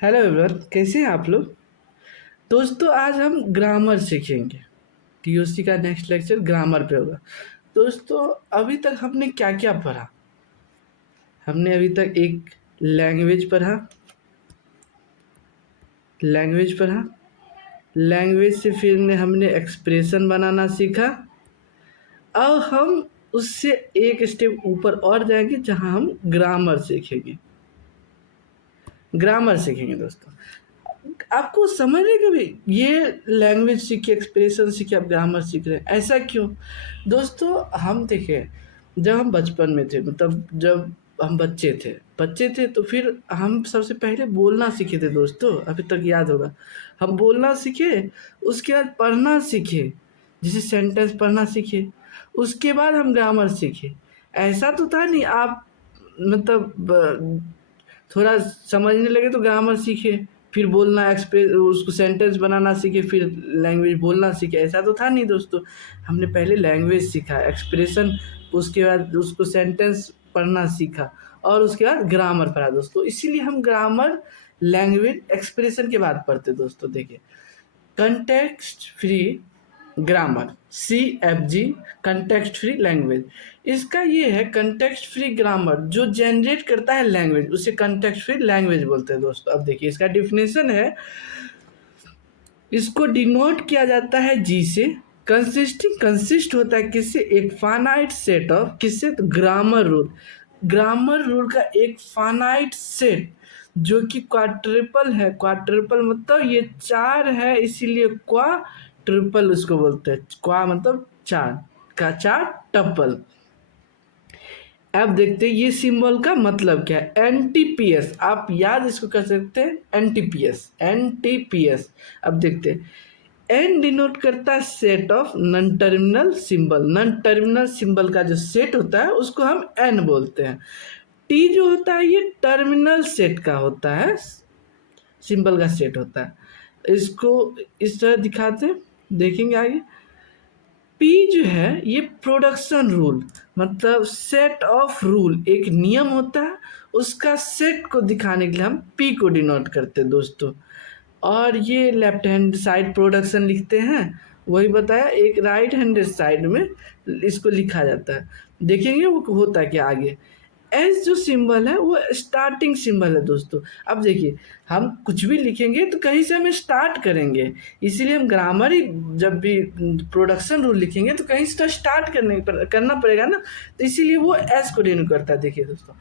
Hello everyone, कैसे हैं आप लोग। दोस्तों आज हम ग्रामर सीखेंगे। टीओसी का नेक्स्ट लेक्चर ग्रामर पे होगा। दोस्तों अभी तक हमने क्या क्या पढ़ा। हमने अभी तक एक लैंग्वेज पढ़ा। लैंग्वेज से फिर हमने एक्सप्रेशन बनाना सीखा। अब हम उससे एक स्टेप ऊपर और जाएंगे जहां हम ग्रामर सीखेंगे दोस्तों। आपको समझ नहीं कभी ये लैंग्वेज सीखे, एक्सप्रेशन सीखे, आप ग्रामर सीख रहे हैं, ऐसा क्यों। दोस्तों हम देखें, जब हम बचपन में थे, मतलब जब हम बच्चे थे तो फिर हम सबसे पहले बोलना सीखे थे दोस्तों। अभी तक याद होगा, हम बोलना सीखे, उसके बाद पढ़ना सीखे, जैसे सेंटेंस पढ़ना सीखे, उसके बाद हम ग्रामर सीखे। ऐसा तो था नहीं आप मतलब थोड़ा समझने लगे तो ग्रामर सीखे, फिर बोलना एक्सप्रेस उसको सेंटेंस बनाना सीखे, फिर लैंग्वेज बोलना सीखे, ऐसा तो था नहीं दोस्तों। हमने पहले लैंग्वेज सीखा, एक्सप्रेशन, उसके बाद उसको सेंटेंस पढ़ना सीखा और उसके बाद ग्रामर पढ़ा दोस्तों। इसीलिए हम ग्रामर, लैंग्वेज, एक्सप्रेशन के बाद पढ़ते दोस्तों। देखिए, context free grammar, CFG, context free language. इसका ये है, कंटेक्स्ट फ्री ग्रामर जो जनरेट करता है लैंग्वेज, उसे कंटेक्स्ट फ्री लैंग्वेज बोलते हैं दोस्तों। अब देखिए इसका डिफिनेशन है, इसको डिनोट किया जाता है जी से। कंसिस्ट होता है किससे, एक फाइनाइट सेट ऑफ, किससे, तो ग्रामर रूल का एक फाइनाइट सेट जो कि क्वाड्रुपल है। क्वाड्रुपल मतलब ये चार है, इसीलिए ट्रिपल उसको बोलते हैं। क्वा मतलब चार का चार टपल। अब देखते हैं ये सिंबल का मतलब क्या है। एनटीपीएस, आप याद इसको कर सकते हैं, एनटीपीएस। अब देखते हैं, एन डिनोट करता है set of non terminal symbol. Non terminal symbol का जो सेट होता है उसको हम एन बोलते हैं। टी जो होता है ये टर्मिनल सेट का होता है, सिंबल का सेट होता है। इसको इस तरह दिखाते हैं, देखेंगे आगे। पी जो है ये प्रोडक्शन रूल, मतलब सेट ऑफ रूल, एक नियम होता है, उसका सेट को दिखाने के लिए हम पी को डिनोट करते हैं दोस्तों। और ये लेफ्ट हैंड साइड प्रोडक्शन लिखते हैं, वही बताया, एक राइट हैंडेड साइड में इसको लिखा जाता है। देखेंगे वो होता है क्या आगे। एस जो सिंबल है वो स्टार्टिंग सिंबल है दोस्तों। अब देखिए, हम कुछ भी लिखेंगे तो कहीं से हमें स्टार्ट करेंगे, इसीलिए हम ग्रामर ही जब भी प्रोडक्शन रूल लिखेंगे तो कहीं से तो स्टार्ट करना पड़ेगा ना, तो इसीलिए वो एस को डिनोट करता है। देखिए दोस्तों,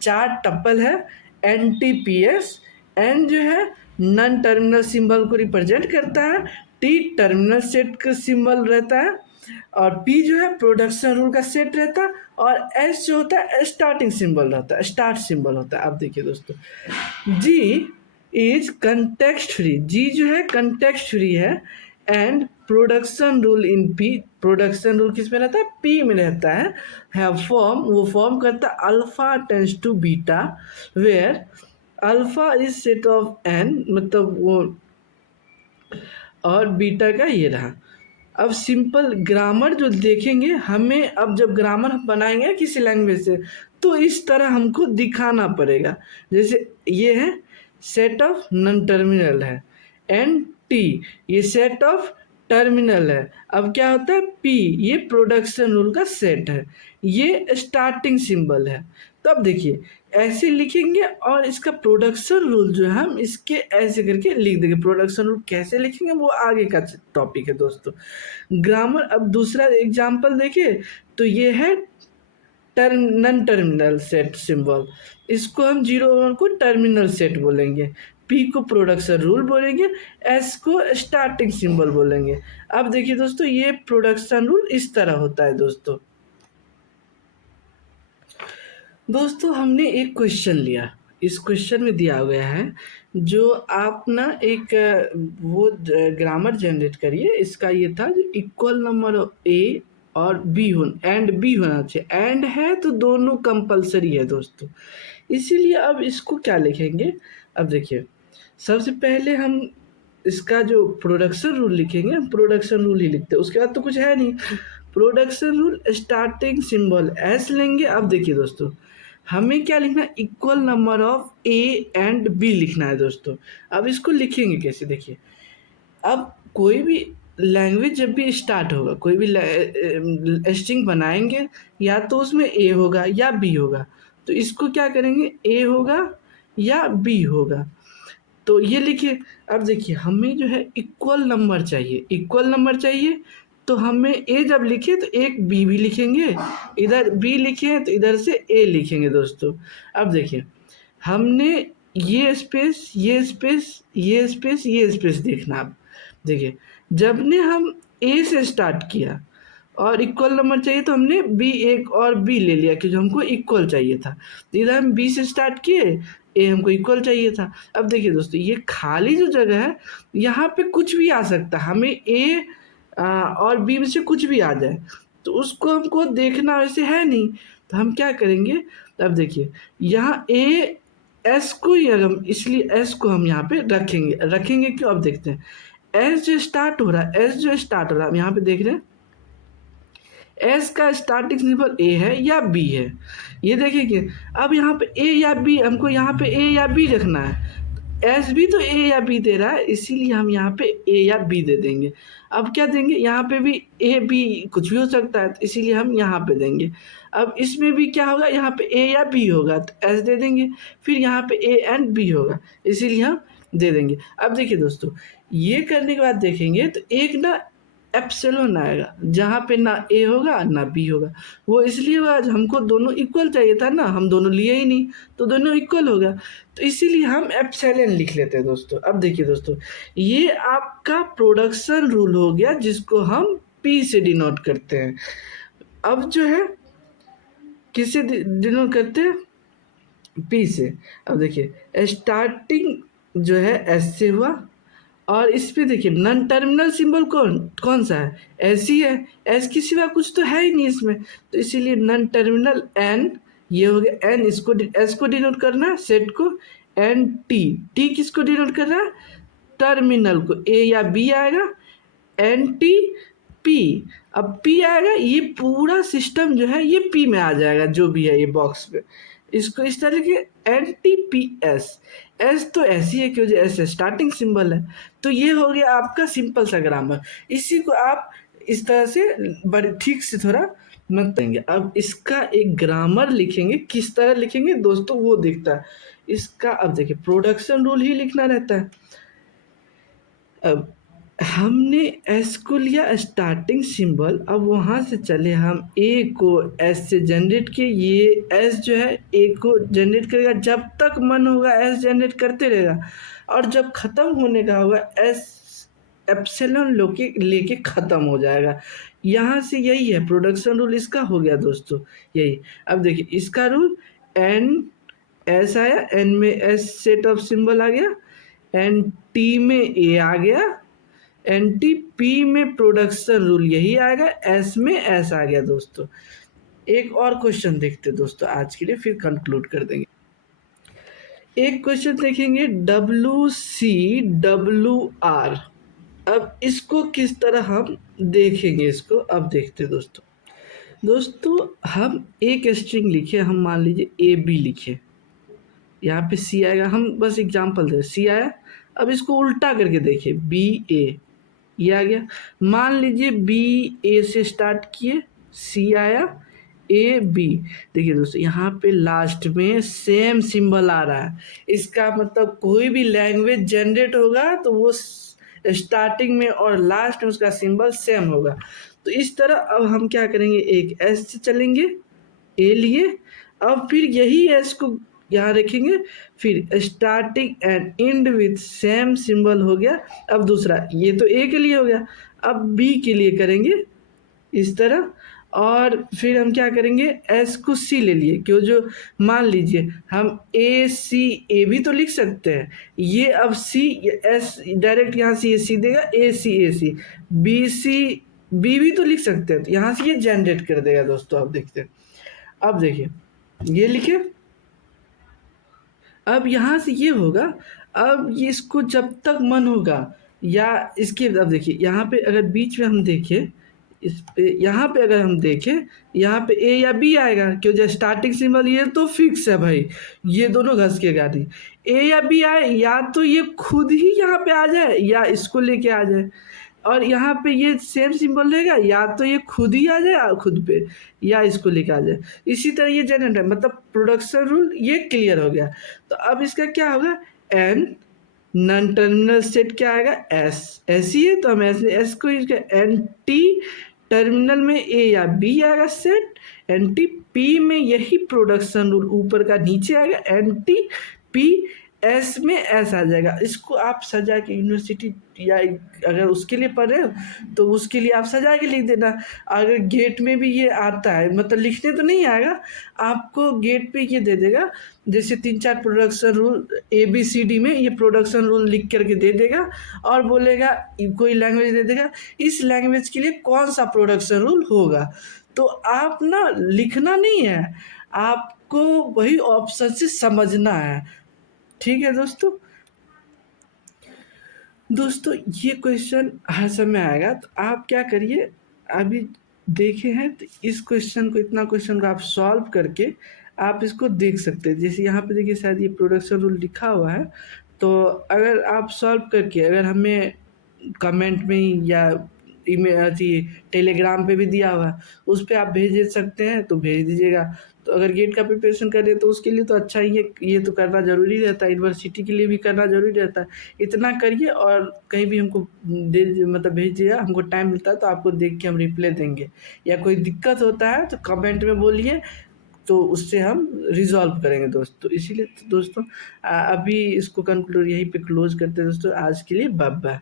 चार टप्पल है, NTPS। एन जो है नॉन टर्मिनल सिंबल को रिप्रेजेंट करता है, टी टर्मिनल सेट का सिंबल रहता है, और पी जो है प्रोडक्शन रूल का सेट रहता है, और एस जो होता है स्टार्टिंग सिंबल रहता है, स्टार्ट सिंबल होता है। अब देखिए दोस्तों, जी इज कंटेक्स्ट फ्री, जी जो है कंटेक्स्ट फ्री है, and production rule in P, production rule किस में रहता है, पी में रहता है। फॉर्म, वो फॉर्म करता है alpha tends to beta, where alpha is set of N, मतलब वो, और बीटा का ये रहा। अब सिंपल ग्रामर जो देखेंगे हमें, अब जब ग्रामर हम बनाएंगे किसी लैंग्वेज से तो इस तरह हमको दिखाना पड़ेगा। जैसे ये है सेट ऑफ नॉन टर्मिनल है, एन टी ये सेट ऑफ टर्मिनल है। अब क्या होता है, पी ये प्रोडक्शन रूल का सेट है, ये स्टार्टिंग सिंबल है। तो अब देखिए ऐसे लिखेंगे, और इसका प्रोडक्शन रूल जो है हम इसके ऐसे करके लिख देंगे। प्रोडक्शन रूल कैसे लिखेंगे वो आगे का टॉपिक है दोस्तों। ग्रामर, अब दूसरा एग्जांपल देखिए, तो ये है नॉन टर्मिनल सेट सिंबल, इसको हम 0 को टर्मिनल सेट बोलेंगे, पी को प्रोडक्शन रूल बोलेंगे, एस को स्टार्टिंग सिंबल बोलेंगे। अब देखिए दोस्तों, ये प्रोडक्शन रूल इस तरह होता है दोस्तों। हमने एक क्वेश्चन लिया, इस क्वेश्चन में दिया गया है, जो आप ना एक वो ग्रामर जनरेट करिए। इसका ये था, जो इक्वल नंबर ए और बी एंड बी होना चाहिए, एंड है तो दोनों कंपलसरी है दोस्तों। इसीलिए अब इसको क्या लिखेंगे, अब देखिए सबसे पहले हम इसका जो प्रोडक्शन रूल लिखेंगे, हम प्रोडक्शन रूल ही लिखते हैं, उसके बाद तो कुछ है नहीं। Production rule starting symbol S लेंगे। अब देखिए दोस्तों, हमें क्या लिखना है, equal number of A and B लिखना है दोस्तों। अब इसको लिखेंगे कैसे, देखिए अब कोई भी लैंग्वेज जब भी स्टार्ट होगा, कोई भी स्ट्रिंग बनाएंगे, या तो उसमें ए होगा या बी होगा। तो इसको क्या करेंगे, ए होगा या बी होगा, तो ये लिखिए। अब देखिए हमें जो है इक्वल नंबर चाहिए, इक्वल नंबर चाहिए, तो हमें ए जब लिखे तो एक बी भी लिखेंगे, इधर बी लिखे हैं तो इधर से ए लिखेंगे दोस्तों। अब देखिए हमने ये स्पेस ये स्पेस ये स्पेस ये स्पेस देखना। अब देखिए जब ने हम ए से स्टार्ट किया और इक्वल नंबर चाहिए तो हमने बी एक और बी ले लिया क्योंकि हमको इक्वल चाहिए था। तो इधर हम बी से स्टार्ट किए, ए हमको इक्वल चाहिए था। अब देखिए दोस्तों ये खाली जो जगह है यहाँ पे कुछ भी आ सकता है, हमें ए और बी में से कुछ भी आ जाए तो उसको हमको देखना वैसे है नहीं, तो हम क्या करेंगे। अब देखिए यहाँ ए एस को ही हम, इसलिए एस को हम यहाँ पे रखेंगे, रखेंगे क्यों, अब देखते हैं। एस जो स्टार्ट हो रहा है, एस जो स्टार्ट हो रहा है, हम यहाँ पे देख रहे हैं एस का स्टार्टिंग सिंबल ए है या बी है, ये देखिए। अब यहाँ पे ए या बी, हमको यहाँ पे ए या बी रखना है, एस भी तो ए या बी दे रहा है, इसीलिए हम यहाँ पे ए या बी दे देंगे। अब क्या देंगे, यहाँ पे भी ए बी कुछ भी हो सकता है, तो इसीलिए हम यहाँ पे देंगे। अब इसमें भी क्या होगा, यहाँ पे ए या बी होगा तो एस दे देंगे, फिर यहाँ पे ए एंड बी होगा इसीलिए हम दे देंगे। अब देखिए दोस्तों ये करने के बाद देखेंगे तो एक ना एप्सिलॉन आएगा जहाँ पे ना ए होगा ना बी होगा। वो इसलिए हुआ हमको दोनों इक्वल चाहिए था ना, हम दोनों लिए ही नहीं तो दोनों इक्वल होगा, तो इसीलिए हम एप्सिलॉन लिख लेते हैं दोस्तों। अब देखिए दोस्तों ये आपका प्रोडक्शन रूल हो गया जिसको हम पी से डिनोट करते हैं। अब जो है किससे डिनोट करते हैं, पी से। अब देखिए स्टार्टिंग जो है एस से हुआ, और इस पे देखिए नॉन टर्मिनल सिंबल कौन कौन सा है, एस ही है, एस के सिवा कुछ तो है ही नहीं इसमें, तो इसीलिए नॉन टर्मिनल एन, ये हो गया एन, इसको एस को डिनोट करना है सेट को, एन टी, टी किसको डिनोट कर रहा है, टर्मिनल को, ए या बी आएगा, एन टी पी। अब पी आएगा, ये पूरा सिस्टम जो है ये पी में आ जाएगा जो भी है ये बॉक्स पे, इसको इस तरह के N T P S. S तो ऐसी है क्योंकि एस स्टार्टिंग सिंबल है, तो ये हो गया आपका सिंपल सा ग्रामर। इसी को आप इस तरह से बड़े ठीक से थोड़ा मत देंगे। अब इसका एक ग्रामर लिखेंगे, किस तरह लिखेंगे दोस्तों वो दिखता है इसका। अब देखिए प्रोडक्शन रूल ही लिखना रहता है। अब हमने एस को लिया स्टार्टिंग सिंबल, अब वहाँ से चले हम ए को एस से जनरेट किए, ये एस जो है ए को जनरेट करेगा, जब तक मन होगा एस जनरेट करते रहेगा, और जब ख़त्म होने का होगा एस एप्सिलॉन लेके ख़त्म हो जाएगा। यहाँ से यही है प्रोडक्शन रूल, इसका हो गया दोस्तों यही। अब देखिए इसका रूल एन एस आया, एन में एस सेट ऑफ सिंबल आ गया, एन टी में ए आ गया, एन टी पी में प्रोडक्शन रूल यही आएगा, एस में एस आ गया दोस्तों। एक और क्वेश्चन देखते हैं दोस्तों आज के लिए, फिर कंक्लूड कर देंगे। एक क्वेश्चन देखेंगे डब्ल्यू सी डब्ल्यू आर। अब इसको किस तरह हम देखेंगे इसको, अब देखते हैं दोस्तों हम एक स्ट्रिंग लिखे, हम मान लीजिए ए बी लिखे, यहाँ पे सी आएगा, हम बस एग्जांपल दे, सी आया। अब इसको उल्टा करके देखिए बी ए, ये आ गया। मान लीजिए बी ए से स्टार्ट किए, सी आया, ए बी। देखिए दोस्तों यहाँ पे लास्ट में सेम सिंबल आ रहा है, इसका मतलब कोई भी लैंग्वेज जनरेट होगा तो वो स्टार्टिंग में और लास्ट में उसका सिंबल सेम होगा। तो इस तरह अब हम क्या करेंगे, एक एस से चलेंगे, ए लिए, अब फिर यही एस को यहाँ रखेंगे, फिर starting and and with same symbol हो गया। अब दूसरा ये तो ए के लिए हो गया, अब बी के लिए करेंगे इस तरह, और फिर हम क्या करेंगे एस को सी ले लिए, क्यों जो मान लीजिए हम ए सी ए भी तो लिख सकते हैं, ये अब सी एस डायरेक्ट यहाँ से ये सी देगा, ए सी बी सी बी भी तो लिख सकते हैं, तो यहाँ से ये जनरेट कर देगा दोस्तों। अब देखते हैं, अब देखिए ये लिखे, अब यहाँ से ये होगा, अब ये इसको जब तक मन होगा या इसके, अब देखिए यहाँ पे अगर बीच में हम देखें इस पे यहाँ पे अगर हम देखें, यहाँ पे ए या बी आएगा, क्यों जो स्टार्टिंग सिंबल ये तो फिक्स है भाई, ये दोनों घसकेगा नहीं। ए या बी आए, या तो ये खुद ही यहाँ पे आ जाए या इसको लेके आ जाए, और यहाँ पे ये सेम सिंबल रहेगा, या तो ये खुद ही आ जाए खुद पे, या इसको लेके आ जाए। इसी तरह ये जनरेट है, मतलब प्रोडक्शन रूल ये क्लियर हो गया। तो अब इसका क्या होगा, एन नॉन टर्मिनल सेट क्या आएगा, एस, ऐसी है तो हम ऐसे एस को इसका एन टी टर्मिनल में ए या बी आएगा सेट, एन टी पी में यही प्रोडक्शन रूल ऊपर का नीचे आएगा, एन टी पी एस में एस आ जाएगा। इसको आप सजा के यूनिवर्सिटी या अगर उसके लिए पढ़ रहे हो तो उसके लिए आप सजा के लिख देना। अगर गेट में भी ये आता है, मतलब लिखने तो नहीं आएगा, आपको गेट पे ये दे देगा, जैसे 3-4 प्रोडक्शन रूल ABCD में ये प्रोडक्शन रूल लिख करके दे देगा, और बोलेगा कोई लैंग्वेज दे देगा, इस लैंग्वेज के लिए कौन सा प्रोडक्शन रूल होगा। तो आप ना लिखना नहीं है, आपको वही ऑप्शन से समझना है। ठीक है दोस्तों, ये क्वेश्चन हर समय आएगा, तो आप क्या करिए, अभी देखे हैं तो इस क्वेश्चन को, इतना क्वेश्चन को आप सॉल्व करके आप इसको देख सकते हैं। जैसे यहाँ पे देखिए शायद ये प्रोडक्शन रूल लिखा हुआ है, तो अगर आप सॉल्व करके अगर हमें कमेंट में या ईमेल अथी टेलीग्राम पे भी दिया हुआ है, उस पर आप भेज सकते हैं तो भेज दीजिएगा। तो अगर गेट का प्रिपरेशन कर रहे हैं तो उसके लिए तो अच्छा ही है, ये तो करना ज़रूरी रहता है, यूनिवर्सिटी के लिए भी करना ज़रूरी रहता है। इतना करिए, और कहीं भी हमको मतलब भेजिएगा, हमको टाइम मिलता है तो आपको देख के हम रिप्लाई देंगे, या कोई दिक्कत होता है तो कमेंट में बोलिए, तो उससे हम रिजॉल्व करेंगे दोस्तों। इसीलिए तो दोस्तों अभी इसको कंक्लूड यहीं पे क्लोज करते हैं दोस्तों, आज के लिए बाय बाय।